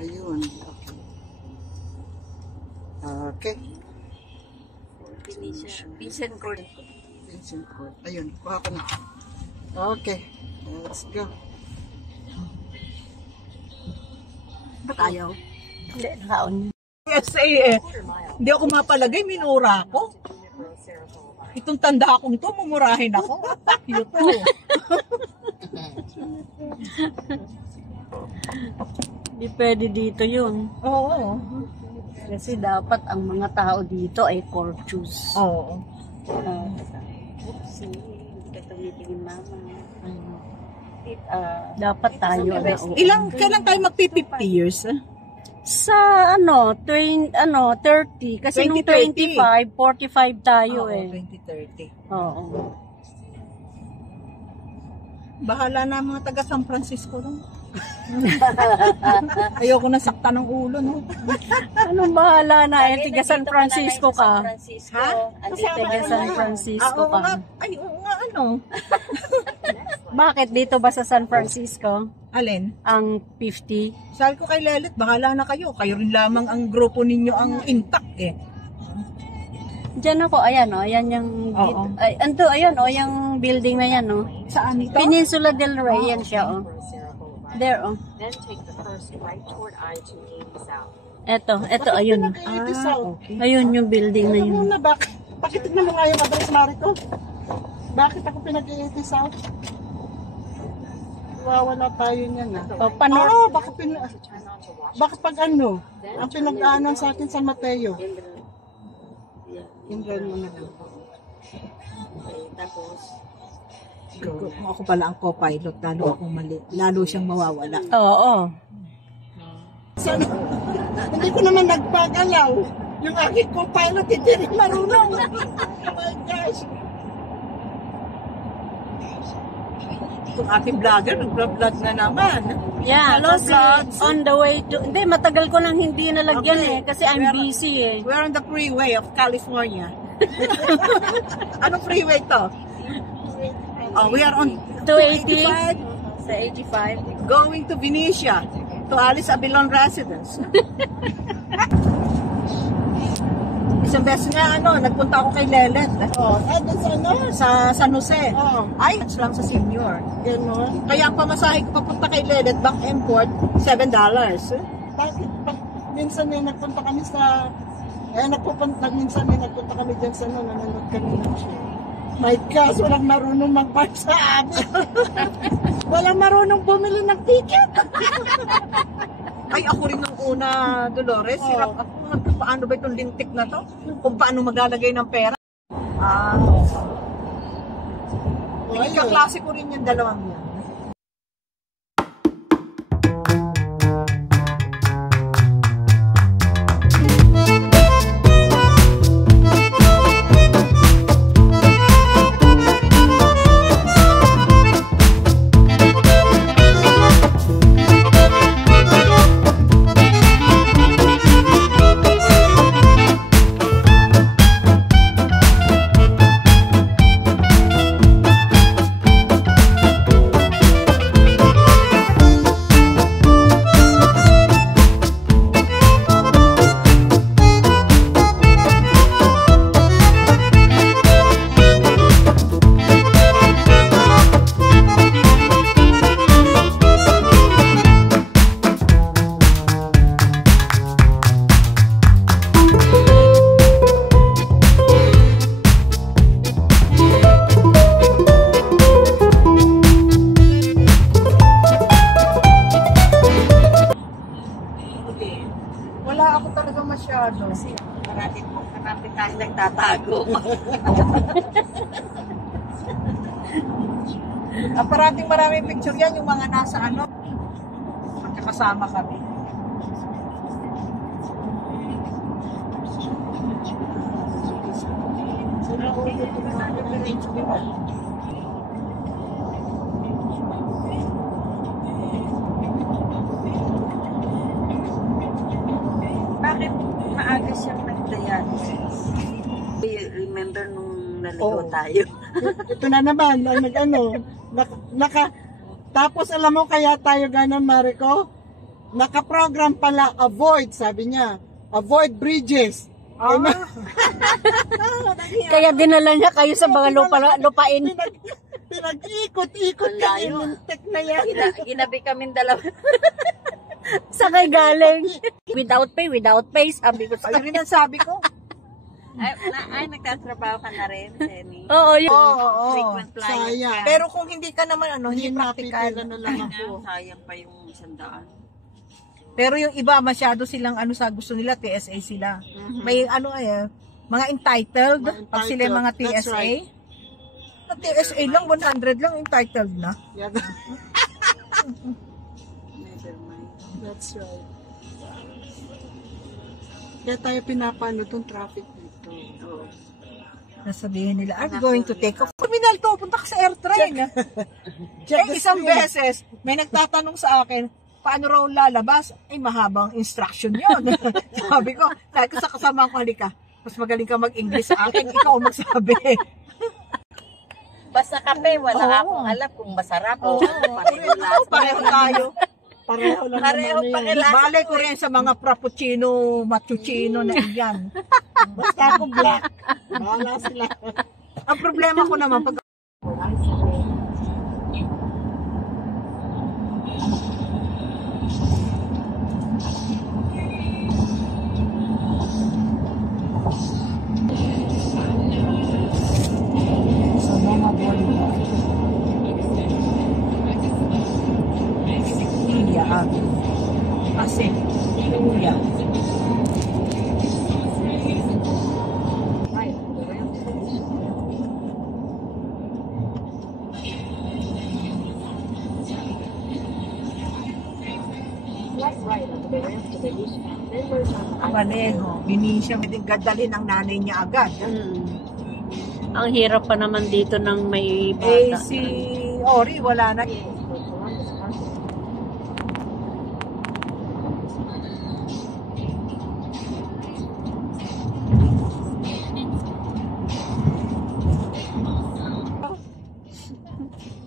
Ayun. Okay. Vincent Court. Vincent Court. Ayun, kuha ko na. Okay. Let's go. Ba't ayaw? Hindi, nakaon. USA eh. Hindi ako mapalagay, minura ako. Itong tanda akong to, mumurahin ako. Cute to. Hindi pwede dito yun. Oo. Kasi dapat ang mga tao dito ay courteous. Oo. Oopsie, hindi ka tumitingin mama. Dapat tayo na Kailan tayo magpi-50 years? Sa 30 kasi nung 2030. 25, 45 tayo Oo, eh. 2030. Oo. Bahala na mga taga San Francisco no? Ayoko na sakta ng ulo no. Anong bahala na? Tiga San Francisco ka. Ha? Tiga San Francisco Oo nga. ka. Ay, oo nga ano. Bakit dito ba sa San Francisco? Alin? Ang 50? Sabi ko kay Lelet, bahala na kayo. Kayo rin lamang ang grupo ninyo ang intact eh. Diyan ako, ayan o, ayan yung, ayan o, yung building na yan o. Saan ito? Peninsula del Rey, yan siya o. There o. Eto, ayun. Okay. Ayun yung building na yun. Ano na, bakit tignan mo nga yung address Marito? Bakit ako pinag-80 South? Wawala tayo niyan na. Bakit pag ano? Ang pinag-aanan sa akin San Mateo. Indrain mo na lang. Tapos, Kung ako pala ang co-pilot, lalo akong mali. Lalo siyang mawawala. oo. Hindi ko naman nagpagalaw. Yung aking co-pilot, hindi rin marunong. Oh my gosh. Itong ating vlogger, nag-vlog na naman. Yeah, Hello, kasi vlogs. on the way to, hindi, matagal ko nang hindi nalagyan Okay. kasi I'm busy eh. We're on the freeway of California. Anong freeway to? We are on 280 285, sa 85. going to Benicia, to Alice Abilon residence. Isang beses nga, nagpunta ako kay Lelet. Doon sa ano? Sa San Jose. Oo. Ay, lang sa senior. Ganon. Kaya ang pamasahe ko papunta kay Lelet, back and forth, $7. Bakit? Minsan nagpunta kami sa... minsan nagpunta kami dyan sa nanonood kami ng show. My gosh, walang marunong mag-park sa amin. Walang marunong bumili ng ticket. Ay, ako rin nung una, Dolores. Hirap ako. Paano ba itong lintik na to? Kung paano maglalagay ng pera? Kaklase ko rin yung dalawang yan. masyado. Kasi marami tayo nagtatago. Parating maraming picture yan, yung mga nasa ano, magkakasama kami. nakaulit yung mga preference nila. Bakit maaga siyang nag-dialysis? Remember nung naligo Oo. tayo? Ito na naman, ang tapos alam mo kaya tayo ganun, Mariko? Naka-program pala, avoid, sabi niya. Avoid bridges. Kaya dinala niya kayo sa mga lupain. Pinag-ikot-ikot Ang kami, layo. muntik na yan. Ginabi kaming dalawa. Sakay galing. Without pay, sabi ko sa Ayun rin ang sabi ko. Ay, nagtatrabaho ka na rin, Jenny. Oo, yun. Oo. Frequent flyer. Sayang. Pero kung hindi ka naman, hindi Hindi practical. napipila na lang ako. Sayang pa yung 100. Pero yung iba, masyado silang sa gusto nila, TSA sila. May mga entitled, pag sila yung mga That's TSA. right. Ang TSA lang, 100 lang, entitled na. Yeah, Never mind. that's right. Kaya tayo pinapano itong traffic dito. Oo. Nasabihin nila, I'm going to take off. Terminal to, punta ka sa airtrain. Check the Isang screen. beses, may nagtatanong sa akin, paano raw lalabas? Ay, mahabang instruction yun. Sabi ko sa kasama ko, halika, mas magaling ka mag-English sa akin, ikaw ang magsabi. Basta kape, wala Oo. akong alam kung masarap o Pareho tayo. Pareho lang Pareho naman pa yan. kila- Bale ko rin sa mga frappuccino, matchuchino na yan. Basta ako black. Bahala sila. Ang problema ko naman, pag Sa mga bola. iya, kasi, iya. Paneho, binisya, gadalhin ng nanay niya agad. Ang hirap pa naman dito ng may Eh, bata. si Ori, wala na.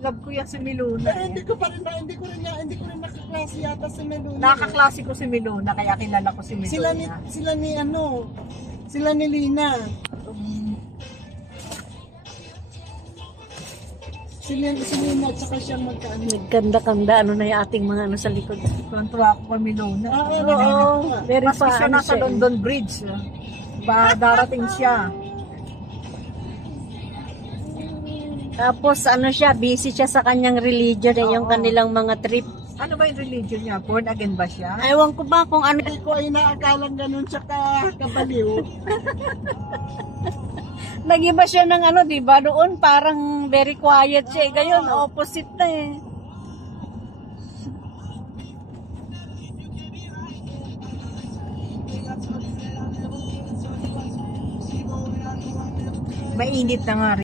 Love ko yan si Miluna. Pero hindi ko rin nakaklase yata si Meluna. Nakaklase ko si Miluna, kaya kilala ko si Miluna. Sila ni Lina. Si Lina at saka siya magkaano. Nagkanda-kanda, ano na yung ating mga ano sa likod. Tuwan-tuwa ako kay Miluna. Oo, very Maski siya fun nasa siya. London Bridge. Darating siya. Tapos ano siya, busy siya sa kanyang religion, yung kanilang mga trip. Ano ba yung religion niya? Born again ba siya? Ewan ko ba kung ano. Hindi ko ay naakalang ganun siya kabaliw. Nag-iba siya ng ano, di ba? Doon parang very quiet siya. Ngayon, opposite na eh. Mainit na nga